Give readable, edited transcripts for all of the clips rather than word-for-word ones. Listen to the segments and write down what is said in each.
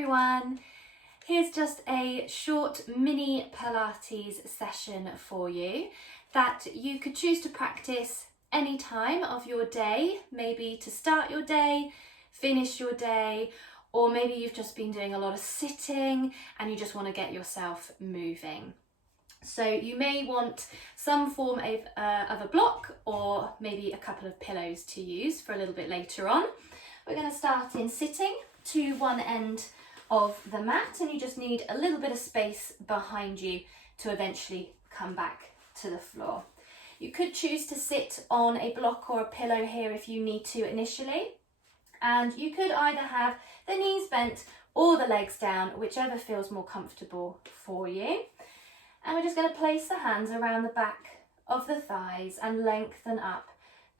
everyone. Here's just a short mini Pilates session for you that you could choose to practice any time of your day, maybe to start your day, finish your day, or maybe you've just been doing a lot of sitting and you just want to get yourself moving. So you may want some form of a block or maybe a couple of pillows to use for a little bit later on. We're going to start in sitting to one end of the mat, and you just need a little bit of space behind you to eventually come back to the floor. You could choose to sit on a block or a pillow here if you need to initially, and you could either have the knees bent or the legs down, whichever feels more comfortable for you. And we're just going to place the hands around the back of the thighs and lengthen up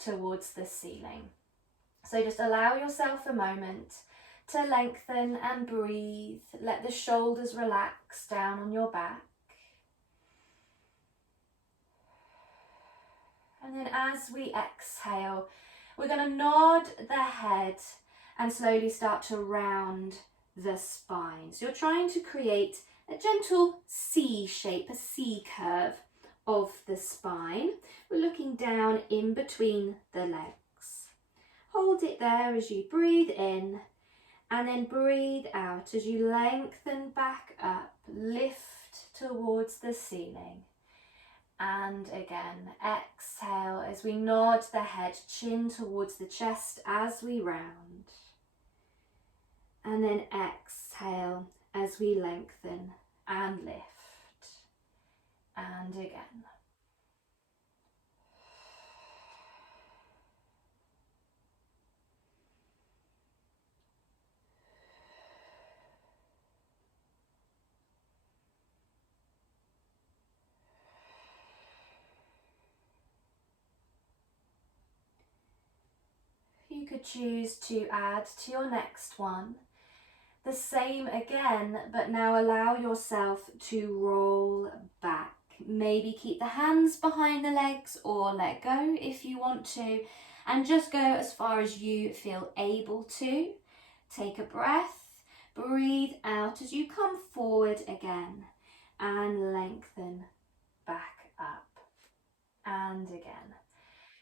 towards the ceiling. So just allow yourself a moment to lengthen and breathe. Let the shoulders relax down on your back. And then as we exhale, we're going to nod the head and slowly start to round the spine. So you're trying to create a gentle C shape, a C curve of the spine. We're looking down in between the legs. Hold it there as you breathe in, and then breathe out as you lengthen back up, lift towards the ceiling. And again, exhale as we nod the head, chin towards the chest as we round. And then exhale as we lengthen and lift. And again. You could choose to add to your next one the same again, but now allow yourself to roll back. Maybe keep the hands behind the legs or let go if you want to, and just go as far as you feel able to. Take a breath, breathe out as you come forward again, and lengthen back up, and again.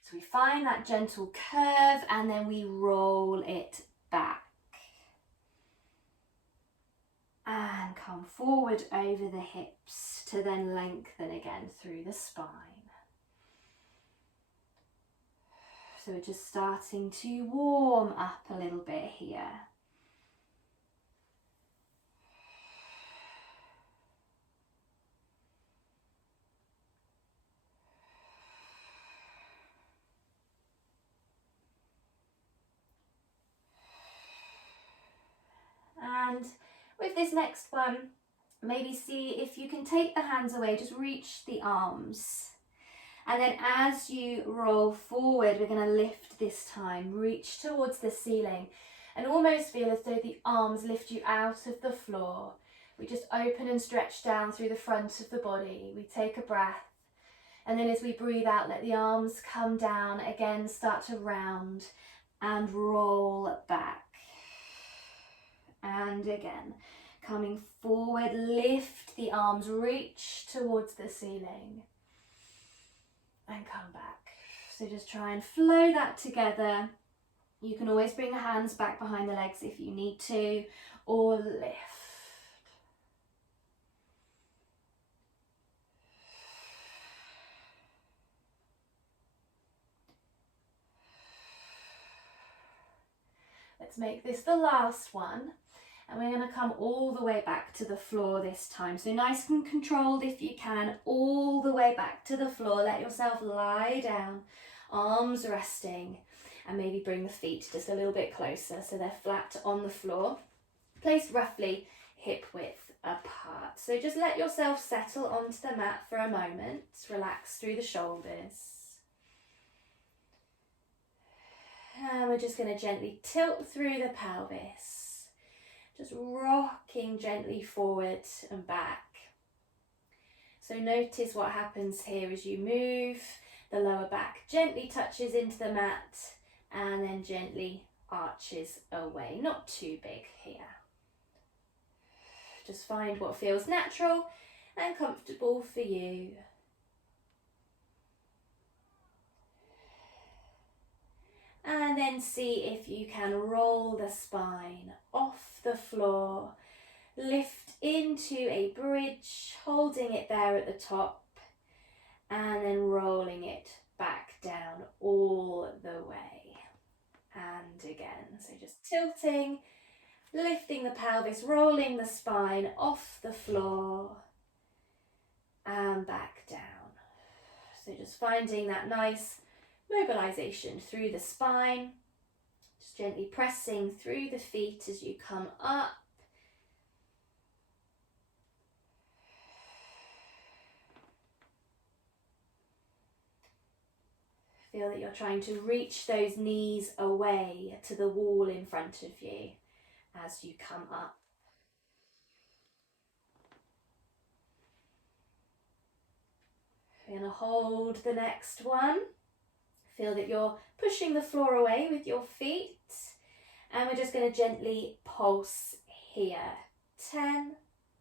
So we find that gentle curve and then we roll it back. And come forward over the hips to then lengthen again through the spine. So we're just starting to warm up a little bit here. And with this next one, maybe see if you can take the hands away, just reach the arms. And then as you roll forward, we're going to lift this time, reach towards the ceiling and almost feel as though the arms lift you out of the floor. We just open and stretch down through the front of the body. We take a breath. And then as we breathe out, let the arms come down, again start to round and roll back. And again, coming forward, lift the arms, reach towards the ceiling and come back. So just try and flow that together. You can always bring the hands back behind the legs if you need to, or lift. Let's make this the last one. And we're going to come all the way back to the floor this time. So nice and controlled if you can, all the way back to the floor. Let yourself lie down, arms resting, and maybe bring the feet just a little bit closer so they're flat on the floor, placed roughly hip width apart. So just let yourself settle onto the mat for a moment. Relax through the shoulders. And we're just going to gently tilt through the pelvis. Just rocking gently forward and back. So notice what happens here as you move. The lower back gently touches into the mat and then gently arches away. Not too big here. Just find what feels natural and comfortable for you. And then see if you can roll the spine off the floor. Lift into a bridge, holding it there at the top, and then rolling it back down all the way. And again, so just tilting, lifting the pelvis, rolling the spine off the floor and back down. So just finding that nice mobilization through the spine, just gently pressing through the feet as you come up. Feel that you're trying to reach those knees away to the wall in front of you as you come up. We're going to hold the next one. Feel that you're pushing the floor away with your feet. And we're just going to gently pulse here. 10,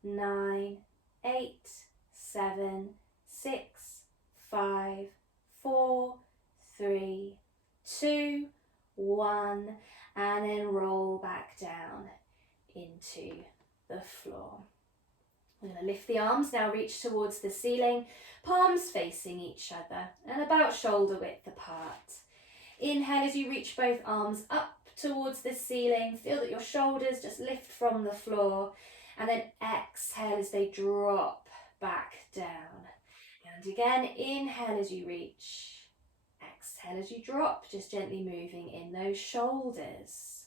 9, 8, 7, 6, 5, 4, 3, 2, 1. And then roll back down into the floor. We're going to lift the arms, now reach towards the ceiling, palms facing each other and about shoulder width apart. Inhale as you reach both arms up towards the ceiling, feel that your shoulders just lift from the floor, and then exhale as they drop back down. And again, inhale as you reach, exhale as you drop, just gently moving in those shoulders.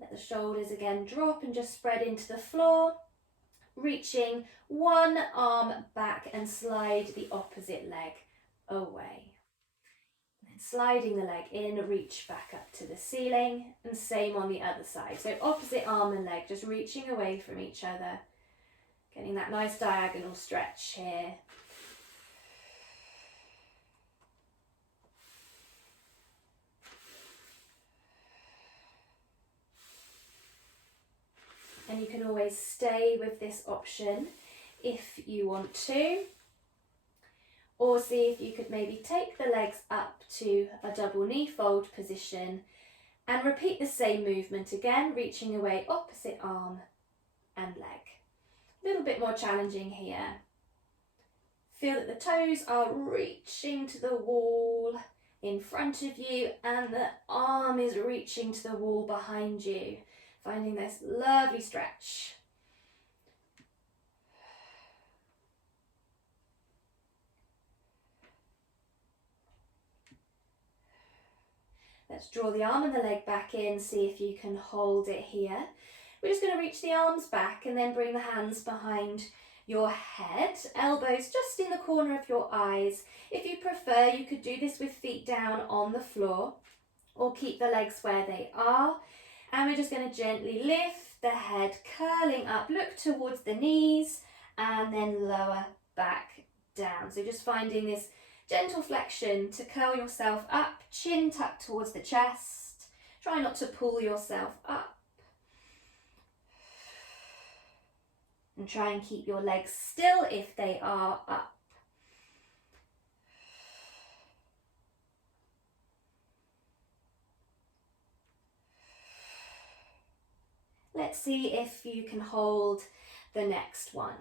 Let the shoulders again drop and just spread into the floor, reaching one arm back and slide the opposite leg away. And then sliding the leg in, reach back up to the ceiling, and same on the other side. So opposite arm and leg just reaching away from each other, getting that nice diagonal stretch here. And you can always stay with this option if you want to. Or see if you could maybe take the legs up to a double knee fold position and repeat the same movement again, reaching away opposite arm and leg. A little bit more challenging here. Feel that the toes are reaching to the wall in front of you and the arm is reaching to the wall behind you. Finding this lovely stretch. Let's draw the arm and the leg back in, see if you can hold it here. We're just going to reach the arms back and then bring the hands behind your head, elbows just in the corner of your eyes. If you prefer, you could do this with feet down on the floor or keep the legs where they are. And we're just going to gently lift the head, curling up, look towards the knees, and then lower back down. So just finding this gentle flexion to curl yourself up, chin tucked towards the chest. Try not to pull yourself up. And try and keep your legs still if they are up. Let's see if you can hold the next one.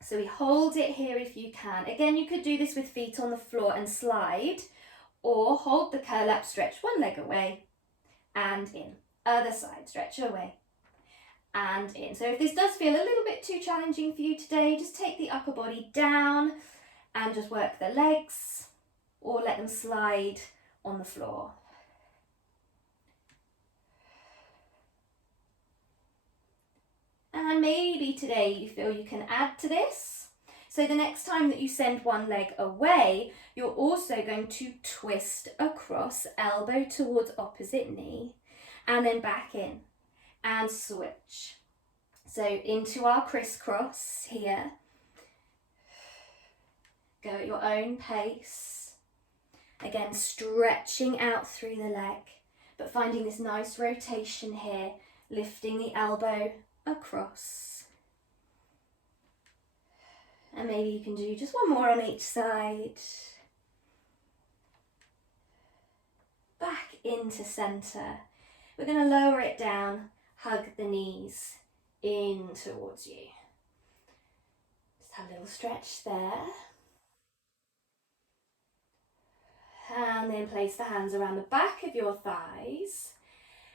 So we hold it here if you can. Again, you could do this with feet on the floor and slide, or hold the curl up, stretch one leg away and in. Other side, stretch away and in. So if this does feel a little bit too challenging for you today, just take the upper body down and just work the legs or let them slide on the floor. And maybe today you feel you can add to this. So the next time that you send one leg away, you're also going to twist across, elbow towards opposite knee, and then back in and switch. So into our crisscross here. Go at your own pace. Again, stretching out through the leg, but finding this nice rotation here, lifting the elbow across. And maybe you can do just one more on each side. Back into centre. We're going to lower it down, hug the knees in towards you. Just have a little stretch there. And then place the hands around the back of your thighs.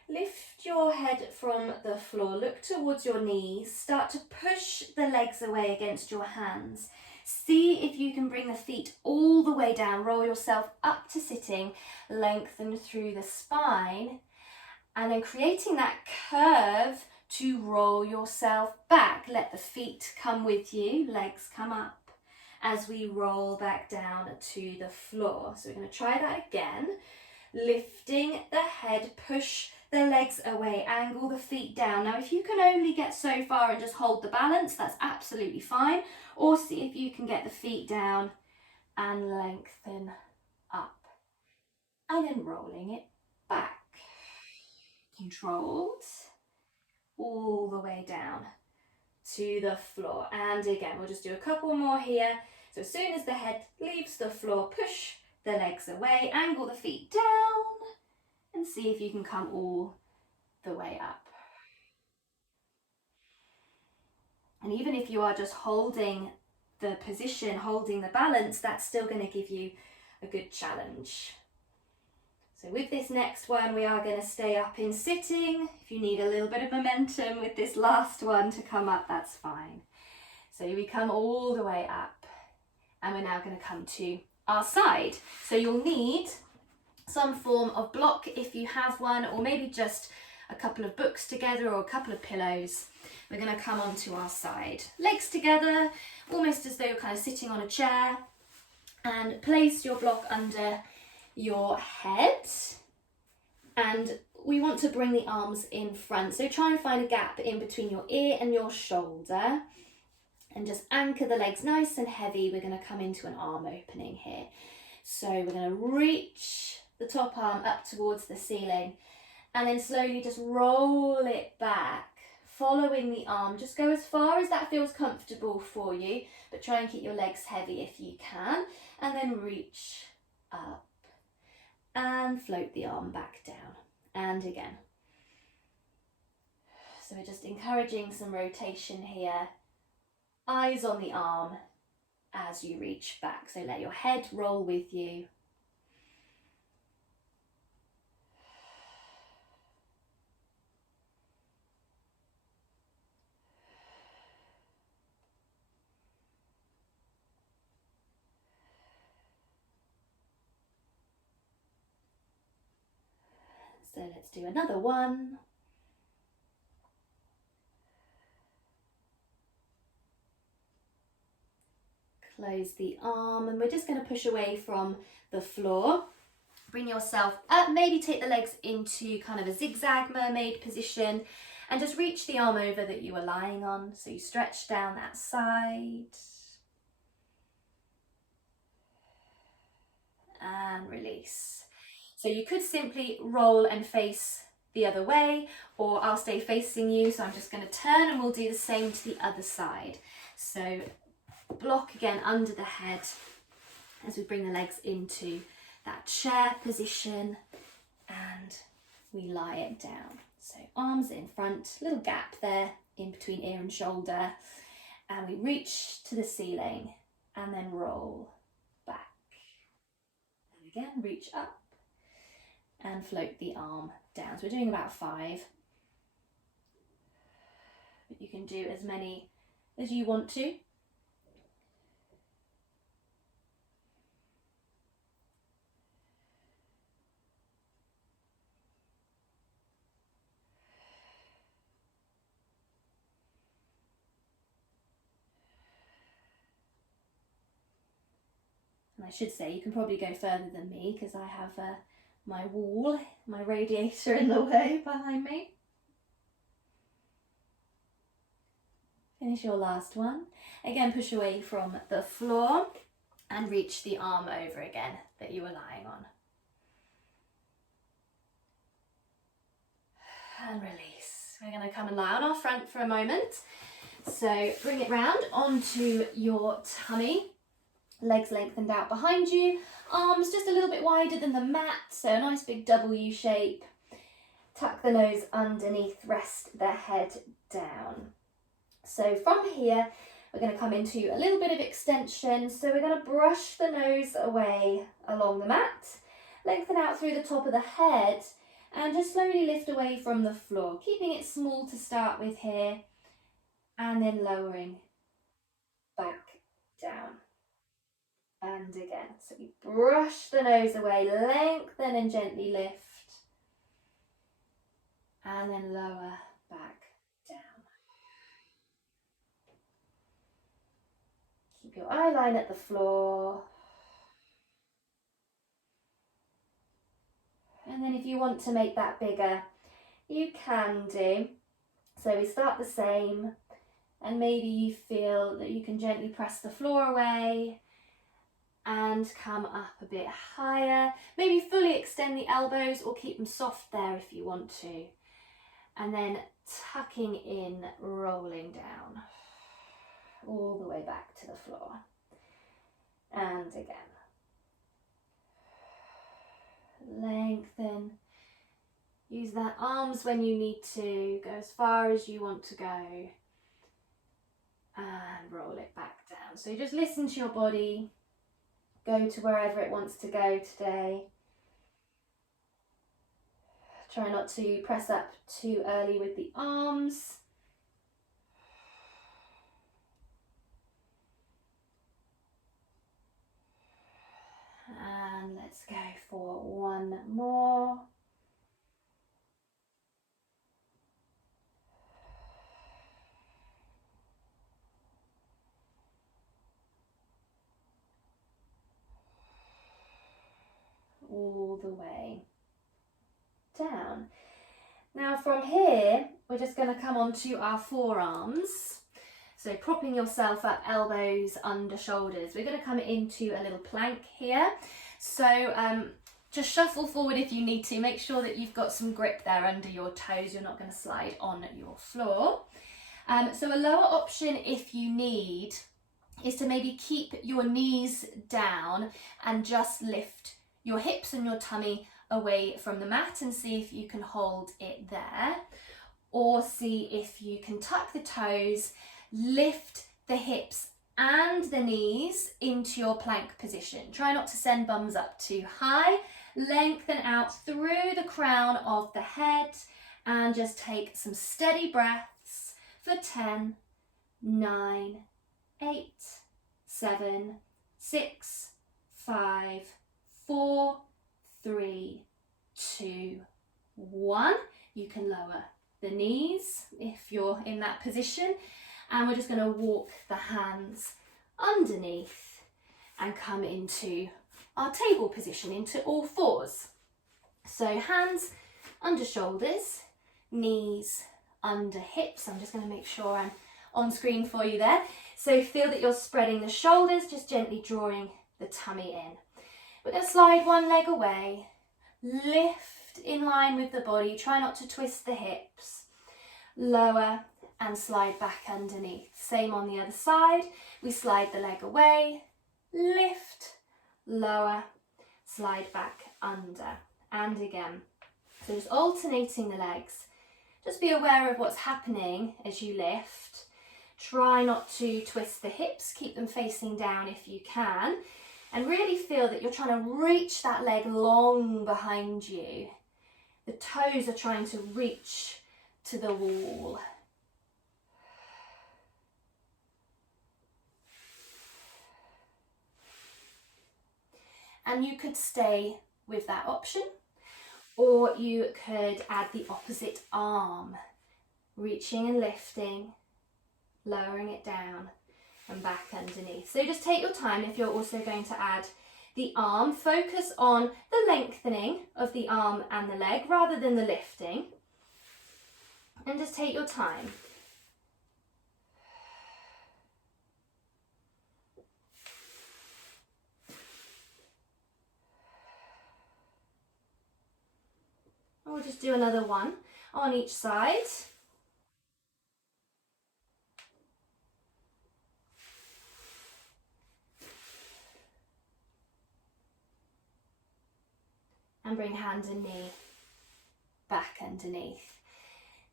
Lift your head from the floor, look towards your knees, start to push the legs away against your hands. See if you can bring the feet all the way down, roll yourself up to sitting, lengthen through the spine, and then creating that curve to roll yourself back. Let the feet come with you, legs come up as we roll back down to the floor. So we're going to try that again. Lifting the head, push the legs away, angle the feet down. Now if you can only get so far and just hold the balance, that's absolutely fine. Or see if you can get the feet down and lengthen up. And then rolling it back. Controlled. All the way down to the floor. And again, we'll just do a couple more here. So as soon as the head leaves the floor, push the legs away, angle the feet down, and see if you can come all the way up. And even if you are just holding the position, holding the balance, that's still going to give you a good challenge. So with this next one, we are going to stay up in sitting. If you need a little bit of momentum with this last one to come up, that's fine. So we come all the way up, and we're now going to come to our side. So you'll need some form of block if you have one, or maybe just a couple of books together or a couple of pillows. We're going to come onto our side. Legs together, almost as though you're kind of sitting on a chair, and place your block under your head, and we want to bring the arms in front. So try and find a gap in between your ear and your shoulder, and just anchor the legs nice and heavy. We're going to come into an arm opening here. So we're going to reach the top arm up towards the ceiling, and then slowly just roll it back, following the arm. Just go as far as that feels comfortable for you, but try and keep your legs heavy if you can, and then reach up and float the arm back down. And again. So we're just encouraging some rotation here. Eyes on the arm as you reach back. So let your head roll with you. So let's do another one. Close the arm, and we're just going to push away from the floor. Bring yourself up, maybe take the legs into kind of a zigzag mermaid position, and just reach the arm over that you were lying on. So you stretch down that side. And release. So you could simply roll and face the other way, or I'll stay facing you, so I'm just going to turn and we'll do the same to the other side. So block again under the head as we bring the legs into that chair position, and we lie it down. So arms in front, little gap there in between ear and shoulder, and we reach to the ceiling and then roll back. And again, reach up and float the arm down. So we're doing about 5. But you can do as many as you want to. And I should say, you can probably go further than me because I have my wall, my radiator in the way behind me. Finish your last one. Again, push away from the floor and reach the arm over again that you were lying on. And release. We're going to come and lie on our front for a moment. So bring it round onto your tummy. Legs lengthened out behind you. Arms just a little bit wider than the mat. So a nice big W shape. Tuck the nose underneath, rest the head down. So from here, we're going to come into a little bit of extension. So we're going to brush the nose away along the mat. Lengthen out through the top of the head. And just slowly lift away from the floor, keeping it small to start with here, and then lowering back down. And again, so we brush the nose away, lengthen and gently lift, and then lower back down. Keep your eye line at the floor. And then if you want to make that bigger, you can do. So we start the same, and maybe you feel that you can gently press the floor away and come up a bit higher. Maybe fully extend the elbows or keep them soft there if you want to. And then tucking in, rolling down, all the way back to the floor. And again. Lengthen. Use that arms when you need to. Go as far as you want to go. And roll it back down. So just listen to your body. Go to wherever it wants to go today. Try not to press up too early with the arms. And let's go for one more. All the way down. Now from here, we're just going to come onto our forearms. So propping yourself up, elbows under shoulders. We're going to come into a little plank here. So just shuffle forward if you need to. Make sure that you've got some grip there under your toes. You're not going to slide on your floor. So a lower option if you need is to maybe keep your knees down and just lift your hips and your tummy away from the mat and see if you can hold it there. Or see if you can tuck the toes, lift the hips and the knees into your plank position. Try not to send bums up too high. Lengthen out through the crown of the head and just take some steady breaths for 10, 9, 8, 7, 6, 5, 4, 3, 2, 1. You can lower the knees if you're in that position, and we're just going to walk the hands underneath and come into our table position, into all fours. So hands under shoulders, knees under hips. I'm just going to make sure I'm on screen for you there. So feel that you're spreading the shoulders, just gently drawing the tummy in. We're going to slide one leg away, lift in line with the body, try not to twist the hips, lower and slide back underneath. Same on the other side, we slide the leg away, lift, lower, slide back under, and again. So just alternating the legs. Just be aware of what's happening as you lift. Try not to twist the hips, keep them facing down if you can. And really feel that you're trying to reach that leg long behind you. The toes are trying to reach to the wall. And you could stay with that option, or you could add the opposite arm, reaching and lifting, lowering it down and back underneath. So just take your time if you're also going to add the arm. Focus on the lengthening of the arm and the leg rather than the lifting. And just take your time. We'll just do another one on each side. And bring hand and knee back underneath.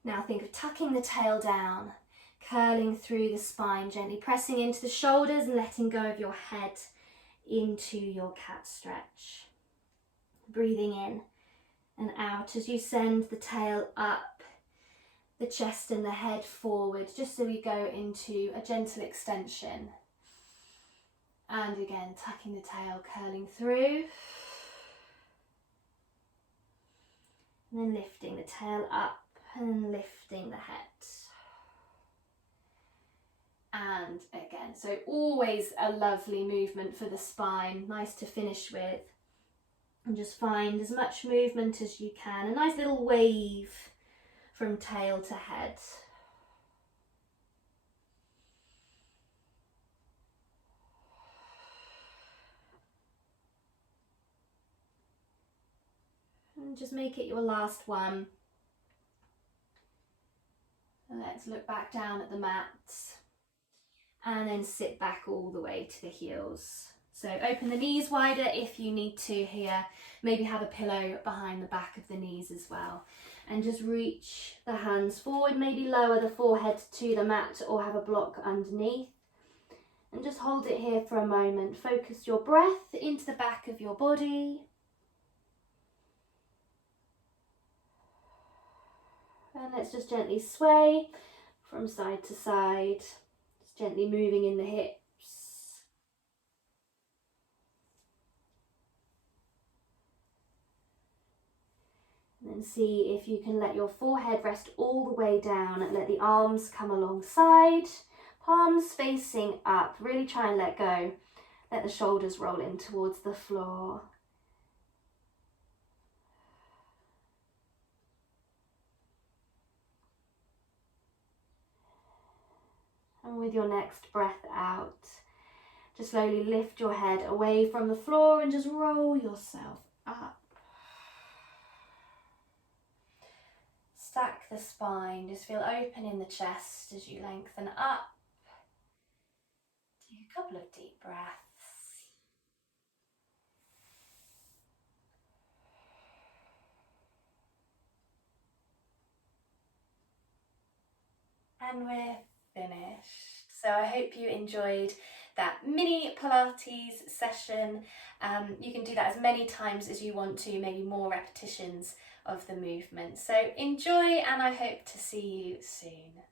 Now think of tucking the tail down, curling through the spine, gently pressing into the shoulders and letting go of your head into your cat stretch. Breathing in and out as you send the tail up, the chest and the head forward, just so we go into a gentle extension. And again, tucking the tail, curling through. And then lifting the tail up and lifting the head. And again, so always a lovely movement for the spine, nice to finish with. And just find as much movement as you can, a nice little wave from tail to head. And just make it your last one. And let's look back down at the mat. And then sit back all the way to the heels. So open the knees wider if you need to here. Maybe have a pillow behind the back of the knees as well. And just reach the hands forward, maybe lower the forehead to the mat or have a block underneath. And just hold it here for a moment. Focus your breath into the back of your body. And let's just gently sway from side to side. Just gently moving in the hips. And then see if you can let your forehead rest all the way down and let the arms come alongside. Palms facing up. Really try and let go. Let the shoulders roll in towards the floor. And with your next breath out, just slowly lift your head away from the floor and just roll yourself up. Stack the spine, just feel open in the chest as you lengthen up. Take a couple of deep breaths. And we're finished. So I hope you enjoyed that mini Pilates session. You can do that as many times as you want to, maybe more repetitions of the movement. So enjoy, and I hope to see you soon.